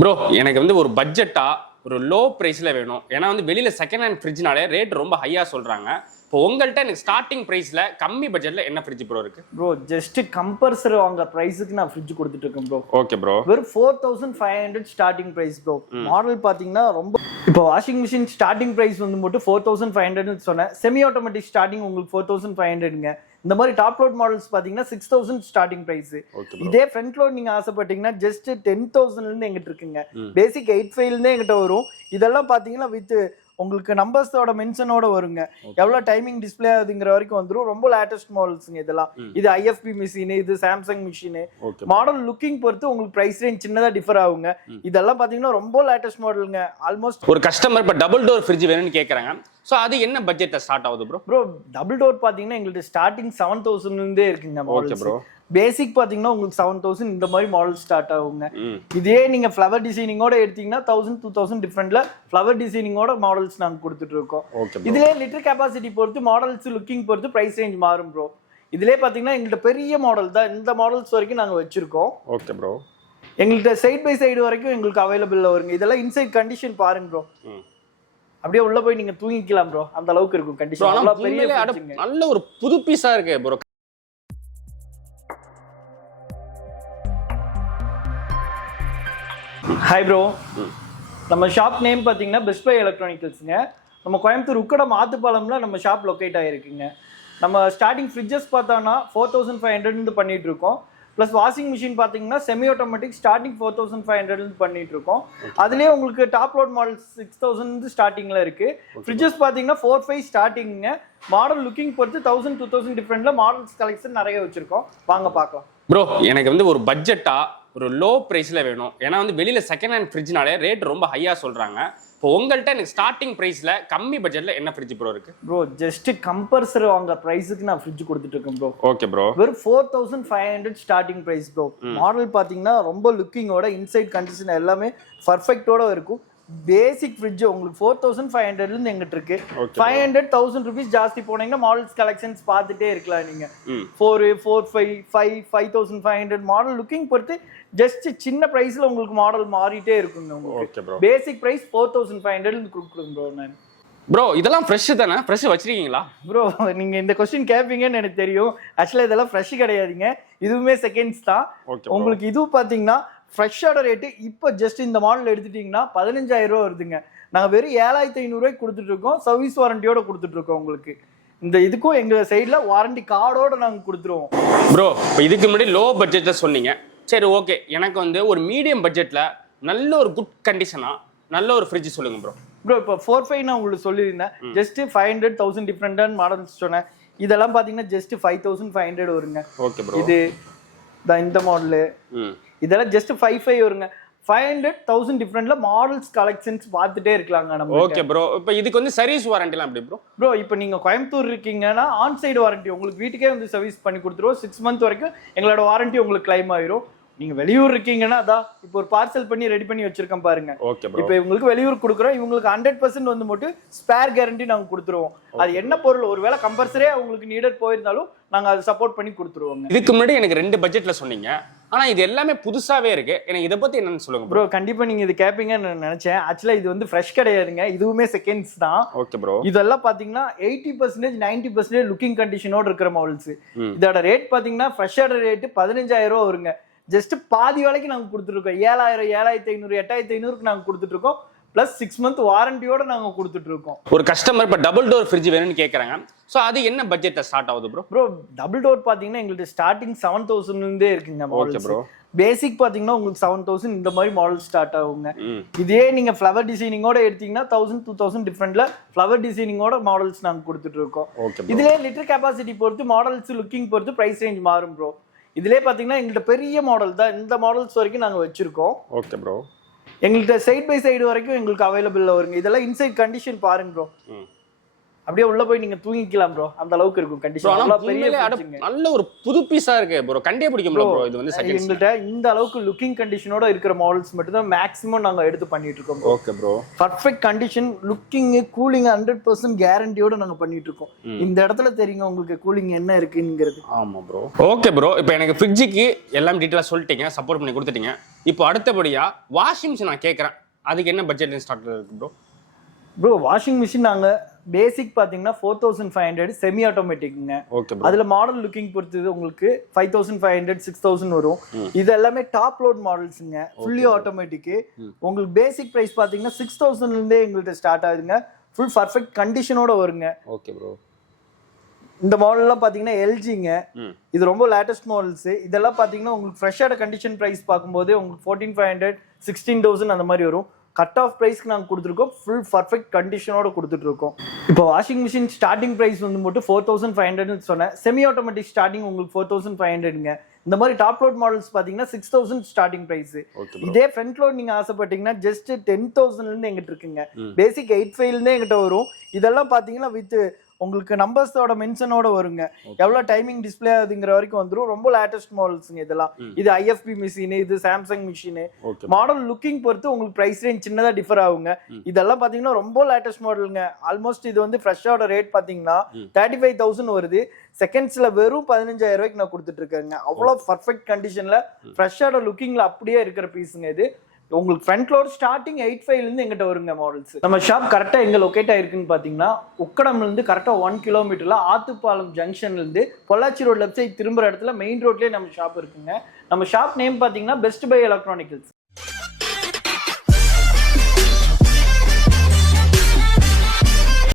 Bro எனக்கு வந்து ஒரு பட்ஜெட்டா ஒரு லோ பிரைஸ்ல வேணும். ஏன்னா வந்து வெளியில செகண்ட் ஹேண்ட் ஃப்ரிட்ஜ்னாலே ரேட் ரொம்ப ஹையா சொல்றாங்க. இப்போ உங்கள்கிட்ட எனக்கு ஸ்டார்டிங் பிரைஸ்ல கம்மி பட்ஜெட்ல என்ன ஃப்ரிட்ஜ் ப்ரோ இருக்கு? ப்ரோ ஜஸ்ட் கம்பல்சரி வாங்க பிரைஸுக்கு நான் ஃப்ரிட்ஜ் கொடுத்துட்டு இருக்கேன் ப்ரோ. Okay bro. வெறும் 4500 ஸ்டார்டிங் பிரைஸ் ப்ரோ. மாடல் பாத்தீங்கன்னா ரொம்ப இப்போ வாஷிங் மிஷின் ஸ்டார்டிங் பிரைஸ் வந்து மட்டும் 4500 சொன்னேன். செமி ஆட்டோமேட்டிக் ஸ்டார்டிங் உங்களுக்கு 4500ங்க. இந்த மாதிரி டாப் லோட் மாடல்ஸ் பாத்தீங்கன்னா 6000 ஸ்டார்டிங் பிரைஸ். இதே ஃப்ரண்ட் லோட் நீங்க ஆசைப்பட்டீங்கன்னா ஜஸ்ட் 10000ல இருந்து எங்கிட்ட இருக்குங்க. பேசிக் 85 இருந்தே எங்கிட்ட வரும். இதெல்லாம் பாத்தீங்கன்னா வித் உங்களுக்கு நம்பர்ஸோட மென்ஷனோட வருங்க. எவ்வளவு டைமிங் டிஸ்பிளே ஆகுதுங்கிற வரைக்கும் வந்துடும். ரொம்ப லேட்டஸ்ட் மாடல்ஸுங்க இதெல்லாம். இது ஐஎஃப்பி மிஷின், இது சாம்சங் மிஷின். மாடல் லுக்கிங் பொறுத்து உங்களுக்கு பிரைஸ் ரேஞ்ச் சின்னதா டிஃபர் ஆகுங்க. இதெல்லாம் பாத்தீங்கன்னா ரொம்ப லேட்டஸ்ட் மாடலுங்க. ஆல்மோஸ்ட் ஒரு கஸ்டமர் இப்ப டபுள் டோர் ஃப்ரிட்ஜ் வேணும்னு கேக்குறாங்க. சோ அது என்ன பட்ஜெட்ல ஸ்டார்ட் ஆகுது ப்ரோ? ப்ரோ டபுள் டோர் பாத்தீங்கன்னா எங்களுக்கு ஸ்டார்டிங் 7000 இருந்தே இருக்குங்க மாடல்ஸ். பேசிக் பாத்தீங்கன்னா உங்களுக்கு 7000 இந்த மாதிரி மாடல் ஸ்டார்ட் ஆகுங்க. இதே நீங்க ஃப்ளவர் டிசைனிங்கோட எடுத்தீங்கன்னா 1000 2000 டிஃபரெண்ட்ல ஃப்ளவர் டிசைனிங்கோட மாடல்ஸ் நாங்க கொடுத்துட்டு இருக்கோம். இதுலயே லிட்டர் கெபாசிட்டி பொறுத்து மாடல்ஸ் லுக்கிங் பொறுத்து பிரைஸ் ரேஞ்ச் மாறும் ப்ரோ. இதுலயே பாத்தீங்கன்னா எங்கள்கிட்ட பெரிய மாடல் தான் இந்த மாடல்ஸ் வரைக்கும் நாங்க வச்சிருக்கோம். Okay bro. எங்கள்கிட்ட சைட் பை சைடு வரைக்கும் எங்களுக்கு அவைலபிள்ல வருங்க. இதெல்லாம் இன்சைட் கண்டிஷன் பாருங்க ப்ரோ. அப்படியே உள்ள போய் நீங்க தூங்கிக்கலாம் ப்ரோ. அந்த அளவுக்கு இருக்கும் கண்டிஷன். நல்ல ஒரு புது பீஸா இருக்கு ப்ரோ. Hi bro. நம்ம ஷாப் நேம் பார்த்தீங்கன்னா பெஸ்ட் பை எலக்ட்ரானிக்கல்ஸுங்க. நம்ம கோயம்புத்தூர் உக்கடம் ஆத்துப்பாலம்ல நம்ம ஷாப் லொக்கேட் ஆகிருக்குங்க. நம்ம ஸ்டார்டிங் ஃப்ரிட்ஜஸ் பார்த்தோம்னா 4500 பண்ணிட்டு இருக்கோம். ப்ளஸ் வாஷிங் மிஷின் பார்த்தீங்கன்னா செமி ஆட்டோமேட்டிக் ஸ்டார்டிங் 4500 பண்ணிட்டு இருக்கோம். அதுலேயே உங்களுக்கு டாப் லோட் மாடல் 6000 ஸ்டார்டிங்கில் இருக்கு. ஃப்ரிட்ஜஸ் பார்த்தீங்கன்னா 4.5 ஸ்டார்டிங்க. மாடல் லுக்கிங் பொறுத்து 1000 2000 டிஃப்ரெண்ட்ல மாடல்ஸ் கலெக்ஷன் நிறைய வச்சிருக்கோம். வாங்க பார்க்கலாம். ப்ரோ எனக்கு வந்து ஒரு பட்ஜெட்டா ஒரு லோ பிரைஸ்ல வேணும். ஏன்னா வந்து வெளியில செகண்ட் ஹேண்ட் ஃப்ரிட்ஜ்னாலே ரேட் ரொம்ப ஹையா சொல்றாங்க. இப்போ உங்கள்கிட்ட எனக்கு ஸ்டார்டிங் பிரைஸ்ல கம்மி பட்ஜெட்ல என்ன ஃப்ரிட்ஜ் ப்ரோ இருக்கு? ப்ரோ ஜஸ்ட் கம்பல்சரி வாங்க பிரைஸுக்கு நான் ஃப்ரிட்ஜ் கொடுத்துட்டு இருக்கேன் ப்ரோ. Okay bro. வெறும் 4500 ஸ்டார்டிங் பிரைஸ் ப்ரோ. மாடல் பாத்தீங்கன்னா ரொம்ப லுக்கிங்கோட இன்சைட் கண்டிஷன் எல்லாமே பர்ஃபெக்ட்டோட இருக்கும். பேசிக் ஃப்ரிட்ஜ் உங்களுக்கு 4500 இருந்து எங்கிட்ட இருக்கு. 500 1000 rupees ஜாஸ்தி போனீங்கன்னா மாடல்ஸ் கலெக்ஷன்ஸ் பார்த்துட்டே இருக்கலாம் நீங்க. 4 4 5 5 5500 மாடல் லுக்கிங் பொறுத்து ஜஸ்ட் சின்ன பிரைஸ்ல உங்களுக்கு மாடல் மாறிட்டே இருக்குங்க. உங்களுக்கு பேசிக் பிரைஸ் 4500 இருந்து கொடுக்குறேன் ப்ரோ நான். ப்ரோ இதெல்லாம் ஃப்ரெஷ் தானே? ஃப்ரெஷ் வச்சிருக்கீங்களா? ப்ரோ நீங்க இந்த क्वेश्चन கேட்பீங்கன்னு எனக்கு தெரியும். ஆக்சுவலா இதெல்லாம் ஃப்ரெஷ் கிடையாதுங்க. இதுவுமே செகண்ட்ஸ் தான். உங்களுக்கு இது பாத்தீங்கன்னா ஃப்ரெஷ்ஷோட ரேட்டு இப்போ ஜஸ்ட் இந்த மாடல் எடுத்துட்டீங்கன்னா 15000 ரூபா வருதுங்க. நாங்கள் வெறும் 7500 ரூபாய்க்கு கொடுத்துட்டு இருக்கோம். சர்வீஸ் வாரண்டியோட கொடுத்துட்டு இருக்கோம். உங்களுக்கு இந்த இதுக்கும் எங்க சைட்ல வாரண்டி கார்டோட நாங்கள் கொடுத்துருவோம். ப்ரோ இப்போ இதுக்கு முன்னாடி லோ பட்ஜெட்ல சொன்னீங்க. சரி ஓகே, எனக்கு வந்து ஒரு மீடியம் பட்ஜெட்ல நல்ல ஒரு குட் கண்டிஷனா நல்ல ஒரு ஃப்ரிட்ஜ் சொல்லுங்க ப்ரோ. ப்ரோ இப்போ 45 நான் உங்களுக்கு சொல்லியிருந்தேன். ஜஸ்ட் 500 1000 டிஃப்ரெண்டான மாடல்ஸ் சொன்னேன். இதெல்லாம் பார்த்தீங்கன்னா ஜஸ்ட் 5500 வருங்க. Okay bro. இது இந்த மாடலு இதெல்லாம் ஜஸ்ட் 55 வருங்க. 500 1000 டிஃபரெண்ட்ல மாடல்ஸ் கலெக்ஷன்ஸ் பார்த்துட்டே இருக்கலாங்க நம்ம. Okay bro. இப்போ இதுக்கு வந்து சர்வீஸ் வாரண்டிலாம் எப்படி ப்ரோ? ப்ரோ இப்போ நீங்க கோயம்புத்தூர் இருக்கீங்கன்னா ஆன் சைடு வாரண்டி உங்களுக்கு வீட்டுக்கே வந்து சர்வீஸ் பண்ணி கொடுத்துருவோம். 6 month வரைக்கும் எங்களோட வாரண்டி உங்களுக்கு கிளைம் ஆயிரும். நீங்க வெளியூர் இருக்கீங்கன்னா அதான் இப்போ ஒரு பார்சல் பண்ணி ரெடி பண்ணி வச்சிருக்கேன் பாருங்க. இப்போ இவங்களுக்கு வெளியூர் கொடுக்குறோம். இவங்களுக்கு 100% வந்து மட்டும் ஸ்பேர் கேரண்டி நாங்க கொடுத்துருவோம். அது என்ன பொருள் ஒருவேளை கம்பல்சரியா உங்களுக்கு நீடட் போயிருந்தாலும் நாங்க அதை சப்போர்ட் பண்ணி கொடுத்துருவோங்க. இதுக்கு முன்னாடி எனக்கு 2 பட்ஜெட்ல சொன்னீங்க. ஆனா இது எல்லாமே புதுசாவே இருக்கு. எனக்கு இதை பத்தி என்னன்னு சொல்லுங்க ப்ரோ. கண்டிப்பா நீங்க இது கேப்பீங்கன்னு நினைச்சேன். ஆக்சுவலா இது வந்து ஃப்ரெஷ் கிடையாதுங்க. இதுவுமே செகண்ட்ஸ் தான். Okay bro. இதெல்லாம் பாத்தீங்கன்னா 80% 90% லுக்கிங் கண்டிஷனோட இருக்கிற மாடல்ஸ். இதோட ரேட் பாத்தீங்கன்னா ஃப்ரெஷ்ஷோட ரேட் 15000 ரூபா வருங்க. ஜஸ்ட் பாதி வேலைக்கு நாங்க கொடுத்துருக்கோம். 7000 7500 8500க்கு நாங்க கொடுத்துட்டு இருக்கோம். பிளஸ் 6 month வாரண்டியோட நாங்க கொடுத்துட்டு இருக்கோம். ஒரு கஸ்டமர் இப்ப டபுள் டோர் ஃப்ரிட்ஜ் வேணும்னு கேக்குறாங்க. சோ அது என்ன பட்ஜெட்ல ஸ்டார்ட் ஆகுது ப்ரோ? ப்ரோ டபுள் டோர் பாத்தீங்கன்னா எங்களுக்கு ஸ்டார்டிங் 7000 இருந்தே இருக்குங்க மாடல்ஸ். Okay bro. பேசிக் பாத்தீங்கன்னா உங்களுக்கு 7000 இந்த மாதிரி மாடல் ஸ்டார்ட் ஆகுங்க. இதே நீங்க ஃப்ளவர் டிசைனிங்கோட எடுத்தீங்கன்னா 1000 2000 டிஃபரெண்ட்ல ஃப்ளவர் டிசைனிங்கோட மாடல்ஸ் நாங்க கொடுத்துட்டு இருக்கோம். இதுலயே லிட்டர் கெபாசிட்டி பொறுத்து மாடல்ஸ் லுக்கிங் பொறுத்து பிரைஸ் ரேஞ்ச் மாறும் ப்ரோ. இதுலயே பாத்தீங்கன்னா எங்கள்கிட்ட பெரிய மாடல் தான். இந்த மாடல்ஸ் வரைக்கும் நாங்க வச்சிருக்கோம். Okay bro. எங்கள்கிட்ட சைட் பை சைடு வரைக்கும் எங்களுக்கு அவைலபிள்ல வருங்க. இதெல்லாம் இன்சைட் கண்டிஷன் பாருங்க ப்ரோ. அப்படியே உள்ள போய் நீங்க தூங்கிக்கலாம் ப்ரோ, அந்த அளவுக்கு இருக்கும் கண்டிஷன். அவ்வளவு பெரிய நல்ல ஒரு புது பீஸா இருக்கு ப்ரோ, கண்டே பிடிக்கும் ப்ரோ. இது வந்து எங்கள்கிட்ட இந்த அளவுக்கு லுக்கிங் கண்டிஷனோட இருக்கிற மாடல்ஸ் மட்டும் தான் மேக்ஸிமம் நாங்க எடுத்து பண்ணிட்டு இருக்கோம். Okay bro. Perfect condition, looking, cooling 100% கேரண்டியோட நாங்க பண்ணிட்டு இருக்கோம். இந்த இடத்துல தெரியுங்க உங்களுக்கு கூலிங் என்ன இருக்குங்கிறது. ஆமா ப்ரோ. ஓகே ப்ரோ, இப்போ எனக்கு ஃப்ரிட்ஜுக்கு எல்லாம் டீட்டெயிலா சொல்லிட்டீங்க, சப்போர்ட் பண்ணி கொடுத்துட்டீங்க. இப்போ அடுத்தபடியா வாஷிங் மிஷின் நான் கேட்கறேன், அதுக்கு என்ன பட்ஜெட்ல ஸ்டார்ட் இருக்கு ப்ரோ? ப்ரோ வாஷிங் மிஷின் நாங்க பேசிக் பாத்தீங்கன்னா 4500 செமி ஆட்டோமேட்டிக்ங்க. அதுல மாடல் லுக்கிங் பொறுத்தது உங்களுக்கு 5500 6000 வரும். இது எல்லாமே டாப் லோட் மாடல்ஸ்ங்க, ஃபுல்லி ஆட்டோமேட்டிக். உங்களுக்கு பேசிக் பிரைஸ் பாத்தீங்கன்னா 6000 இருந்தே எங்கள்கிட்ட ஸ்டார்ட் ஆகுதுங்க. ஃபுல் பர்ஃபெக்ட் கண்டிஷனோட வருங்க. Okay bro. இந்த மாடல்லாம் பாத்தீங்கன்னா எல்ஜிங்க, இது ரொம்ப லேட்டஸ்ட் மாடல்ஸ். இதெல்லாம் பாத்தீங்கன்னா உங்களுக்கு ஃப்ரெஷ்ஷான கண்டிஷன் பிரைஸ் பார்க்கும்போது உங்களுக்கு 14500 16000 அந்த மாதிரி வரும். கட் ஆஃப் பிரைஸ்க்கு நாங்கள் கொடுத்துருக்கோம், ஃபுல் பர்ஃபெக்ட் கண்டிஷனோட கொடுத்துட்டு இருக்கோம். இப்போ வாஷிங் மிஷின் ஸ்டார்டிங் பிரைஸ் வந்து மட்டும் 4500 சொன்னேன். செமி ஆட்டோமேட்டிக் ஸ்டார்டிங் உங்களுக்கு 4500ங்க. இந்த மாதிரி டாப் லோட் மாடல்ஸ் பாத்தீங்கன்னா 6000 ஸ்டார்டிங் பிரைஸ். இதே ஃப்ரண்ட் லோட் நீங்க ஆசைப்பட்டீங்கன்னா ஜஸ்ட் 10,000 இருந்து எங்கிட்ட இருக்குங்க. பேசிக் 85 இருந்தே எங்கிட்ட வரும். இதெல்லாம் பாத்தீங்கன்னா வித் உங்களுக்கு நம்பர்ஸோட மென்ஷனோட வருங்க. எவ்வளவு டைமிங் டிஸ்பிளே ஆகுதுங்கிற வரைக்கும் வந்துடும். ரொம்ப லேட்டஸ்ட் மாடல்ஸ்ங்க இதெல்லாம். இது ஐஎஃப்பி மிஷின், இது சாம்சங் மிஷின். மாடல் லுக்கிங் பொறுத்து உங்களுக்கு பிரைஸ் ரேஞ்ச் சின்னதா டிஃபர் ஆகுங்க. இதெல்லாம் பாத்தீங்கன்னா ரொம்ப லேட்டஸ்ட் மாடலுங்க. ஆல்மோஸ்ட் இது வந்து ஃப்ரெஷ்ஷோட ரேட் பாத்தீங்கன்னா 35,000 வருது. செகண்ட்ஸ்ல வெறும் 15,000 ரூபாய்க்கு நான் கொடுத்துட்டு இருக்கேங்க. அவ்வளவு பர்ஃபெக்ட் கண்டிஷன்ல ஃப்ரெஷ்ஷோட லுக்கிங்ல அப்படியே இருக்கிற பீஸுங்க இது. உங்களுக்கு ஃப்ரண்ட் லோட் ஸ்டார்டிங் 85 இருந்து எங்கிட்ட வருங்க மாடல்ஸ். நம்ம ஷாப் கரெக்டா எங்க லொகேட் ஆயிருக்குன்னு பாத்தீங்கன்னா உக்கடம்ல இருந்து கரெக்டா 1 கிலோமீட்டர்ல ஆத்துப்பாலம் ஜங்ஷன்ல இருந்து பொள்ளாச்சி ரோட் லெஃப்ட் சைட் திரும்புற இடத்துல மெயின் ரோட்லயே நம்ம ஷாப் இருக்குங்க. நம்ம ஷாப் நேம் பாத்தீங்கன்னா பெஸ்ட் பை எலக்ட்ரானிக்கல்ஸ்.